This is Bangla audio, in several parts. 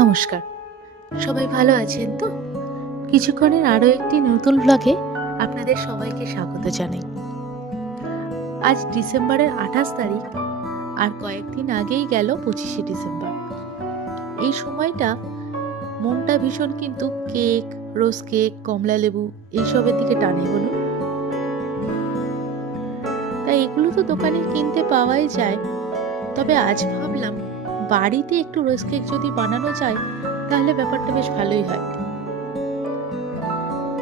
নমস্কার, সবাই ভালো আছেন তো? কিছুক্ষণের আরও একটি নতুন ব্লগে আপনাদের সবাইকে স্বাগত জানাই। আজ ডিসেম্বরের 28 তারিখ, আর কয়েকদিন আগেই গেল 25শে ডিসেম্বর। এই সময়টা মনটা ভীষণ কিন্তু কেক, রোজ কেক, কমলা লেবু এইসবের দিকে টানে, বলুন। তাই এগুলো তো দোকানে কিনতে পাওয়াই যায়, তবে আজ ভাবলাম বাড়িতে একটু রোজ কেক যদি বানানো যায় তাহলে ব্যাপারটা বেশ ভালোই হয়।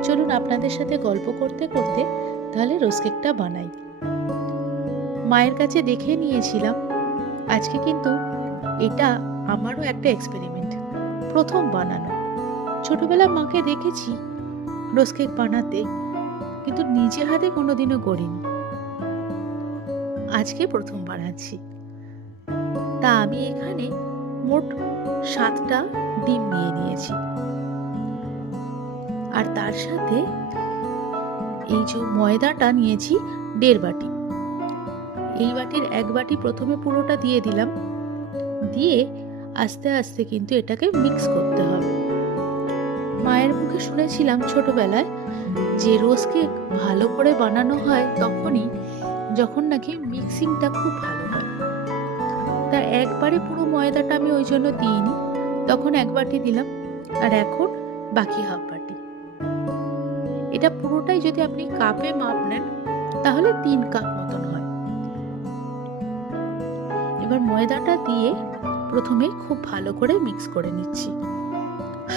চলুন আপনাদের সাথে গল্প করতে করতে তাহলে রোজ কেকটা বানাই। মায়ের কাছে দেখে নিয়েছিলাম, আজকে কিন্তু এটা আমারও একটা এক্সপেরিমেন্ট, প্রথম বানানো। ছোটবেলা মাকে দেখেছি রোজ কেক বানাতে, কিন্তু নিজে হাতে কোনোদিনও করিনি। আজকে প্রথম বানাচ্ছি। তা আমি এখানে মোট 7টা ডিম নিয়ে নিয়েছি, আর তার সাথে এই যে ময়দাটা নিয়েছি 1.5 বাটি। এই বাটির 1 বাটি প্রথমে পুরোটা দিয়ে দিলাম, দিয়ে আস্তে আস্তে কিন্তু এটাকে মিক্স করতে হবে। মায়ের মুখে শুনেছিলাম ছোটবেলায় যে রোজ কেক ভালো করে বানানো হয় তখনই যখন নাকি মিক্সিংটা খুব ভালো হয়। তা একবারে পুরো ময়দাটা আমি ওই জন্য দিইনি, তখন 1 বাটি দিলাম, আর এখন বাকি হাফ বাটি। এটা পুরোটাই যদি আপনি কাপে মাপ নেন তাহলে 3 কাপ মতন হয়। এবার ময়দাটা দিয়ে প্রথমে খুব ভালো করে মিক্স করে নিচ্ছি।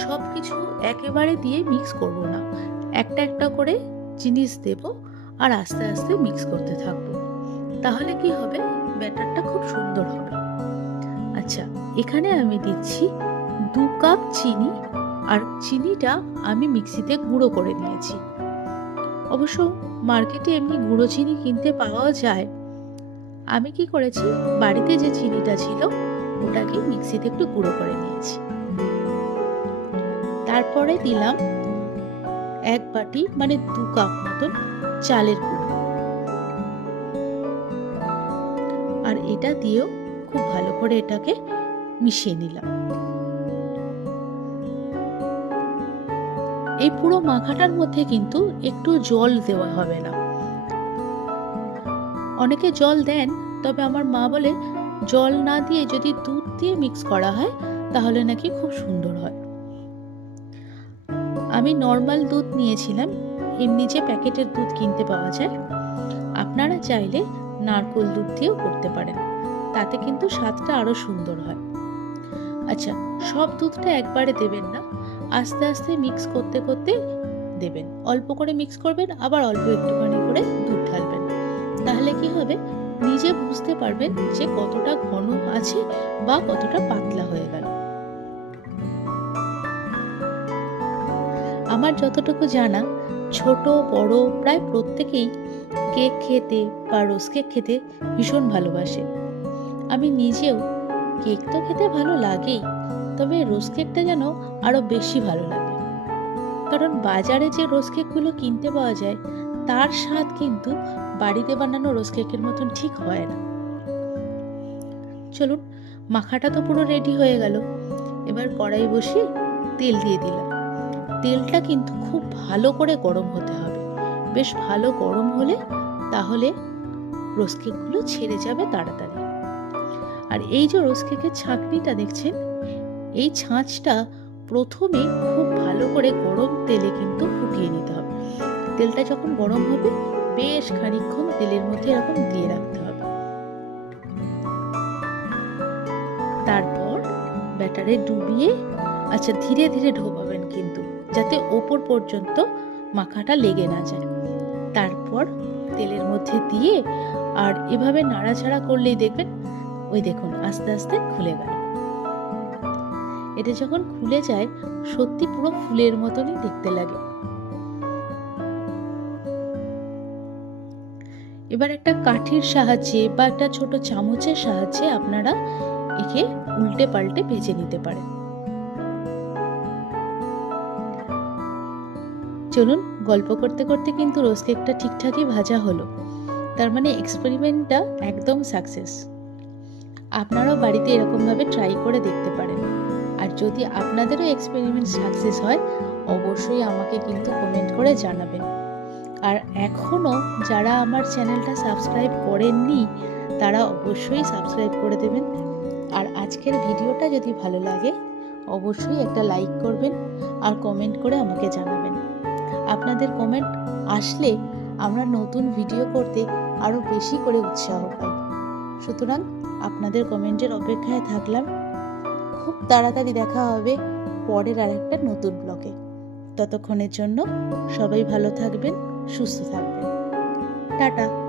সব কিছু একেবারে দিয়ে মিক্স করব না, একটা একটা করে জিনিস দেব আর আস্তে আস্তে মিক্স করতে থাকবো। তাহলে কি হবে, ব্যাটারটা খুব সুন্দর হবে। আচ্ছা, এখানে আমি দিচ্ছি 2 কাপ চিনি, আর চিনিটা আমি মিক্সিতে গুঁড়ো করে নিয়েছি। অবশ্য মার্কেটে এমনি গুঁড়ো চিনি কিনতে পাওয়া যায়। আমি কি করেছি, বাড়িতে যে চিনিটা ছিল ওটাকে মিক্সিতে একটু গুঁড়ো করে নিয়েছি। তারপরে দিলাম 1 বাটি মানে 2 কাপ মতন চালের গুঁড়ো, আর এটা দিয়েও খুব ভালো করে এটাকে মিশিয়ে নিলাম। এই পুরো মাখাটার মধ্যে কিন্তু একটু জল দেওয়া হবে না। অনেকে জল দেন, তবে আমার মা বলে জল না দিয়ে যদি দুধ দিয়ে মিক্স করা হয় তাহলে নাকি খুব সুন্দর হয়। আমি নর্মাল দুধ নিয়েছিলাম, এমনি যে প্যাকেটের দুধ কিনতে পাওয়া যায়। আপনারা চাইলে নারকেল দুধ দিয়েও করতে পারেন, তাতে কিন্তু স্বাদটা আরো সুন্দর হয়। আচ্ছা, সব দুধটা একবারে দেবেন না, আস্তে আস্তে মিক্স করতে করতে দেবেন। অল্প করে মিক্স করবেন, আবার অল্প একটুখানি করে দুধ ঢালবেন। তাহলে কি হবে, নিজে বুঝতে পারবেন যে কতটা ঘন আছে বা কতটা পাতলা হয়ে গেল। আমার যতটুকু জানা, ছোট বড় প্রায় প্রত্যেকেই কেক খেতে বা রোজ কেক খেতে ভীষণ ভালোবাসে। আমি নিজেও কেক তো খেতে ভালো লাগেই, তবে রোজ কেকটা যেন আরো বেশি ভালো লাগে। কারণ বাজারে যে রোজ কেকগুলো কিনতে পাওয়া যায় তার স্বাদ কিন্তু বাড়িতে বানানো রোজ কেকের মতন ঠিক হয় না। চলুন, মাখাটা তো পুরো রেডি হয়ে গেল। এবার কড়াই বসিয়ে তেল দিয়ে দিলাম। তেলটা কিন্তু খুব ভালো করে গরম হতে হবে, বেশ ভালো গরম হলে তাহলে রোজ কেকগুলো ছেড়ে যাবে তাড়াতাড়ি। আর এই যে রোজ কেকের ছাঁকনিটা দেখছেন, এই ছাঁচটা প্রথমে খুব ভালো করে গরম তেলে কিন্তু ফুটিয়ে নিতে হবে। তেলটা যখন গরম হবে বেশ খানিকক্ষণ তেলের মধ্যে এরকম দিয়ে রাখতে হবে। তারপর ব্যাটারে ডুবিয়ে, আচ্ছা ধীরে ধীরে ঢোকাবেন কিন্তু, যাতে ওপর পর্যন্ত মাখাটা লেগে না যায়। তারপর তেলের মধ্যে দিয়ে আর এভাবে নাড়াচাড়া করলেই দেখবেন, ওই দেখুন আস্তে আস্তে খুলে গেল। এটা যখন খুলে যায় সত্যি পুরো ফুলের মতনই দেখতে লাগে। এবার একটা কাঠির সাহায্যে বা একটা ছোট চামচের সাহায্যে আপনারা একে উল্টে পাল্টে ভেজে নিতে পারেন। চলুন, গল্প করতে করতে কিন্তু রোজ কেকটা ঠিকঠাকই ভাজা হলো, তার মানে এক্সপেরিমেন্টটা একদম সাকসেস। আপনারাও বাড়িতে এরকমভাবে ট্রাই করে দেখতে পারেন। আর যদি আপনাদেরও এক্সপেরিমেন্ট সাকসেস হয় অবশ্যই আমাকে কিন্তু কমেন্ট করে জানাবেন। আর এখনও যারা আমার চ্যানেলটা সাবস্ক্রাইব করেননি তারা অবশ্যই সাবস্ক্রাইব করে দেবেন। আর আজকের ভিডিওটা যদি ভালো লাগে অবশ্যই একটা লাইক করবেন আর কমেন্ট করে আমাকে জানাবেন। আপনাদের কমেন্ট আসলে আমরা নতুন ভিডিও করতে আরও বেশি করে উৎসাহ পাই। সুতরাং আপনাদের কমেন্টের অপেক্ষায় থাকলাম। খুব তাড়াতাড়ি দেখা হবে পরের আরেকটা নতুন ব্লগে। ততক্ষণের জন্য সবাই ভালো থাকবেন, সুস্থ থাকবেন। টাটা।